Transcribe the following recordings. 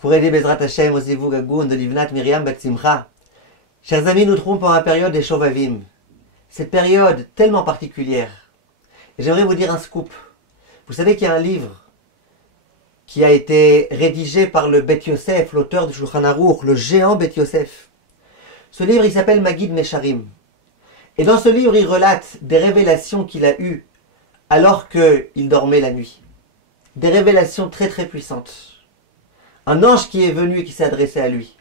Kouredi Bezrat Hashem, Ozivu Gagoun, de Livnat Miriam Batsimcha. Chers amis, nous trouvons pendant la période des Shovavim. Cette période tellement particulière. Et j'aimerais vous dire un scoop. Vous savez qu'il y a un livre qui a été rédigé par le Bet Yosef, l'auteur du Shulchan Aruch, le géant Bet Yosef. Ce livre, il s'appelle Magid Mesharim. Et dans ce livre, il relate des révélations qu'il a eues alors qu'il dormait la nuit. Des révélations très très puissantes. Un ange qui est venu et qui s'est adressé à lui.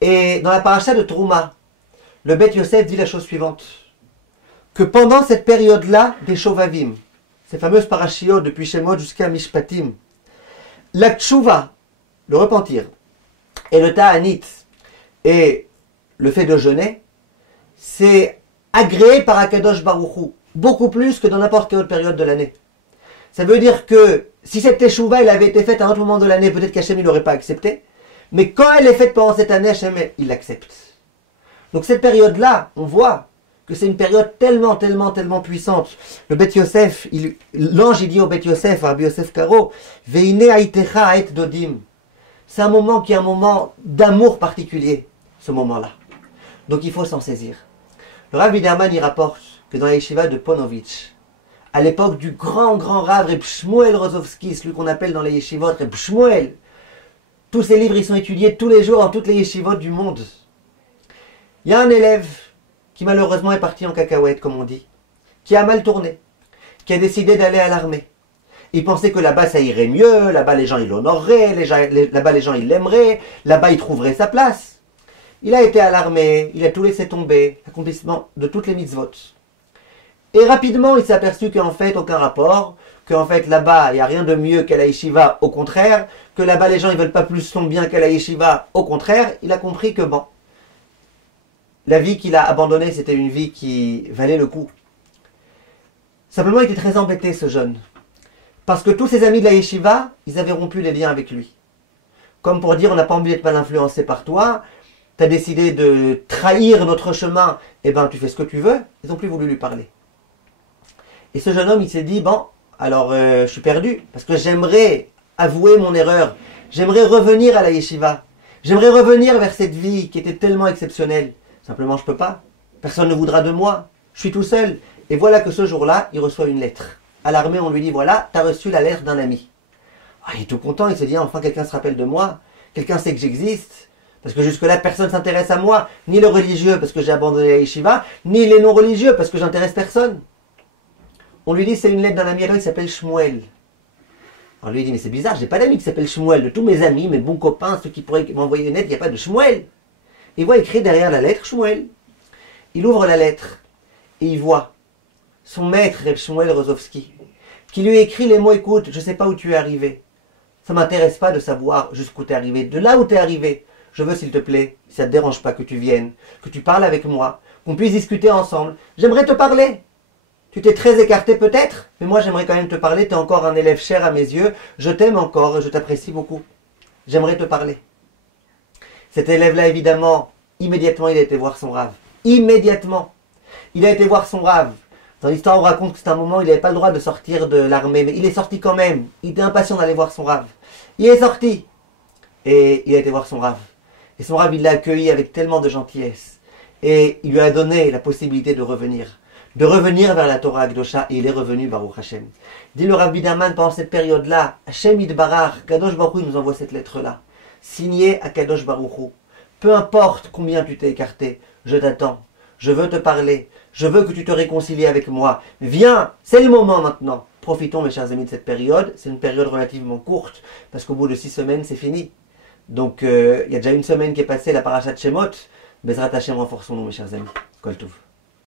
Et dans la paracha de Trouma, le Bet Yosef dit la chose suivante. Que pendant cette période-là des Shovavim, ces fameuses parachiotes depuis Shemot jusqu'à Mishpatim, la Tshuva, le repentir, et le Ta'anit, et le fait de jeûner, c'est agréé par Akadosh Baruch Hu, beaucoup plus que dans n'importe quelle autre période de l'année. Ça veut dire que si cette teshuva elle avait été faite à un autre moment de l'année, peut-être qu'Hachem il n'aurait pas accepté. Mais quand elle est faite pendant cette année, Hachem il l'accepte. Donc cette période-là, on voit que c'est une période tellement puissante. Le Bet Yosef, l'ange il dit au Bet Yosef, à Rabbi Yosef Karo, Veine aitecha et dodim. C'est un moment qui est un moment d'amour particulier, ce moment-là. Donc il faut s'en saisir. Le Rav Biderman y rapporte que dans la yeshiva de Ponovitch, à l'époque du grand Rav Reb Shmuel Rozovski, celui qu'on appelle dans les yeshivot Reb Shmuel. Tous ces livres, ils sont étudiés tous les jours dans toutes les yeshivot du monde. Il y a un élève qui malheureusement est parti en cacahuète, comme on dit, qui a mal tourné, qui a décidé d'aller à l'armée. Il pensait que là-bas ça irait mieux, là-bas les gens ils l'honoreraient, là-bas les gens ils l'aimeraient, là-bas il trouverait sa place. Il a été à l'armée, il a tout laissé tomber, l'accomplissement de toutes les mitzvot. Et rapidement, il s'est aperçu qu'en fait, aucun rapport, qu'en fait, là-bas, il n'y a rien de mieux qu'à la yeshiva, au contraire, que là-bas, les gens ne veulent pas plus son bien qu'à la yeshiva, au contraire. Il a compris que bon, la vie qu'il a abandonnée, c'était une vie qui valait le coup. Simplement, il était très embêté, ce jeune. Parce que tous ses amis de la yeshiva, ils avaient rompu les liens avec lui. Comme pour dire, on n'a pas envie d'être mal influencé par toi, tu as décidé de trahir notre chemin, eh ben, tu fais ce que tu veux. Ils n'ont plus voulu lui parler. Et ce jeune homme, il s'est dit, bon, alors je suis perdu, parce que j'aimerais avouer mon erreur. J'aimerais revenir à la yeshiva. J'aimerais revenir vers cette vie qui était tellement exceptionnelle. Simplement, je ne peux pas. Personne ne voudra de moi. Je suis tout seul. Et voilà que ce jour-là, il reçoit une lettre. À l'armée, on lui dit, voilà, tu as reçu la lettre d'un ami. Ah, il est tout content, il s'est dit, enfin, quelqu'un se rappelle de moi. Quelqu'un sait que j'existe. Parce que jusque-là, personne ne s'intéresse à moi. Ni le religieux, parce que j'ai abandonné la yeshiva, ni les non-religieux, parce que j'intéresse personne. On lui dit c'est une lettre d'un ami à lui qui s'appelle Shmuel. Alors lui il dit mais c'est bizarre, j'ai pas d'amis qui s'appelle Shmuel. De tous mes amis, mes bons copains, ceux qui pourraient m'envoyer une lettre, il n'y a pas de Shmuel. Il voit écrit derrière la lettre Shmuel. Il ouvre la lettre et il voit son maître Reb Shmuel Rozovski qui lui écrit les mots écoute, je sais pas où tu es arrivé. Ça m'intéresse pas de savoir jusqu'où tu es arrivé. De là où tu es arrivé, je veux s'il te plaît, si ça te dérange pas que tu viennes, que tu parles avec moi, qu'on puisse discuter ensemble. J'aimerais te parler. Tu t'es très écarté peut-être, mais moi j'aimerais quand même te parler, tu es encore un élève cher à mes yeux, je t'aime encore et je t'apprécie beaucoup. J'aimerais te parler. Cet élève-là, évidemment, immédiatement il a été voir son rave. Immédiatement. Il a été voir son rave. Dans l'histoire, on raconte que c'est un moment où il n'avait pas le droit de sortir de l'armée, mais il est sorti quand même. Il était impatient d'aller voir son rave. Il est sorti. Et il a été voir son rave. Et son rave, il l'a accueilli avec tellement de gentillesse. Et il lui a donné la possibilité de revenir vers la Torah Akdosha, et il est revenu, Baruch Hashem. Dit le Rav Biderman, pendant cette période-là, Hashem Yitbarach, Kadosh Baruch Hu nous envoie cette lettre-là, signée à Kadosh Baruch Hu. Peu importe combien tu t'es écarté, je t'attends, je veux te parler, je veux que tu te réconcilies avec moi. Viens, c'est le moment maintenant. Profitons, mes chers amis, de cette période. C'est une période relativement courte, parce qu'au bout de 6 semaines, c'est fini. Donc, il y a déjà une semaine qui est passée, la parashat Shemot. Bezrat Hashem, renforçons-nous, mes chers amis. Kol Tov.